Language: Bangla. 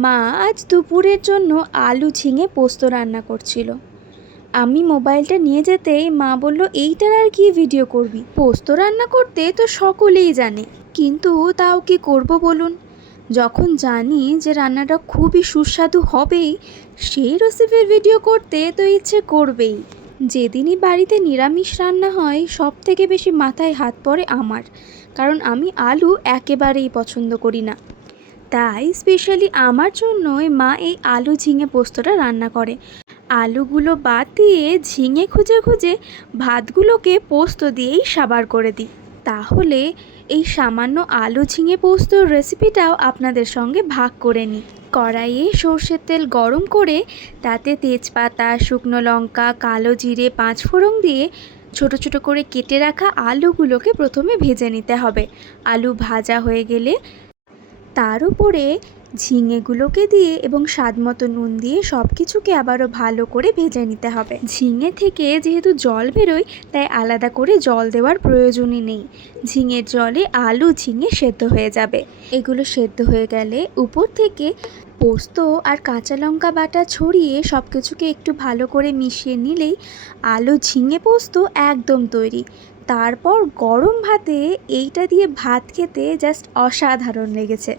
মা আজ দুপুরের জন্য আলু ঝিঙে পোস্ত রান্না করছিল। আমি মোবাইলটা নিয়ে যেতেই মা বলল, এইটার আর কি ভিডিও করবি? পোস্ত রান্না করতে তো সকলেই জানে। কিন্তু তাও কি করব বলুন? যখন জানি যে রান্নাটা খুবই সুস্বাদু হবেই, সেই রেসিপির ভিডিও করতে তো ইচ্ছে করবেই। যেদিনই বাড়িতে নিরামিষ রান্না হয় সব থেকে বেশি মাথায় হাত পড়ে আমার। কারণ আমি আলু একেবারেই পছন্দ করি না। তাই স্পেশালি আমার জন্যই মা এই আলু ঝিঙে পোস্তটা রান্না করে। আলুগুলো বাদ দিয়ে ঝিঙে খুঁজে খুঁজে ভাতগুলোকে পোস্ত দিয়েই সাবার করে দিই। তাহলে এই সামান্য আলু ঝিঙে পোস্তর রেসিপিটাও আপনাদের সঙ্গে ভাগ করে নিই। কড়াইয়ে সর্ষের তেল গরম করে তাতে তেজপাতা, শুকনো লঙ্কা, কালো জিরে, পাঁচ ফোড়ন দিয়ে ছোট ছোট করে কেটে রাখা আলুগুলোকে প্রথমে ভেজে নিতে হবে। আলু ভাজা হয়ে গেলে তার উপরে ঝিঙেগুলোকে দিয়ে এবং স্বাদ মতো নুন দিয়ে সব কিছুকে আবারও ভালো করে ভেজে নিতে হবে। ঝিঙে থেকে যেহেতু জল বেরোয়, তাই আলাদা করে জল দেওয়ার প্রয়োজনই নেই। ঝিঙের জলে আলু, ঝিঙে সেদ্ধ হয়ে যাবে। এগুলো সেদ্ধ হয়ে গেলে উপর থেকে পোস্ত আর কাঁচা লঙ্কা বাটা ছড়িয়ে সব কিছুকে একটু ভালো করে মিশিয়ে নিলেই আলু ঝিঙে পোস্ত একদম তৈরি। তারপর গরম ভাতে এইটা দিয়ে ভাত খেতে জাস্ট অসাধারণ লেগেছে।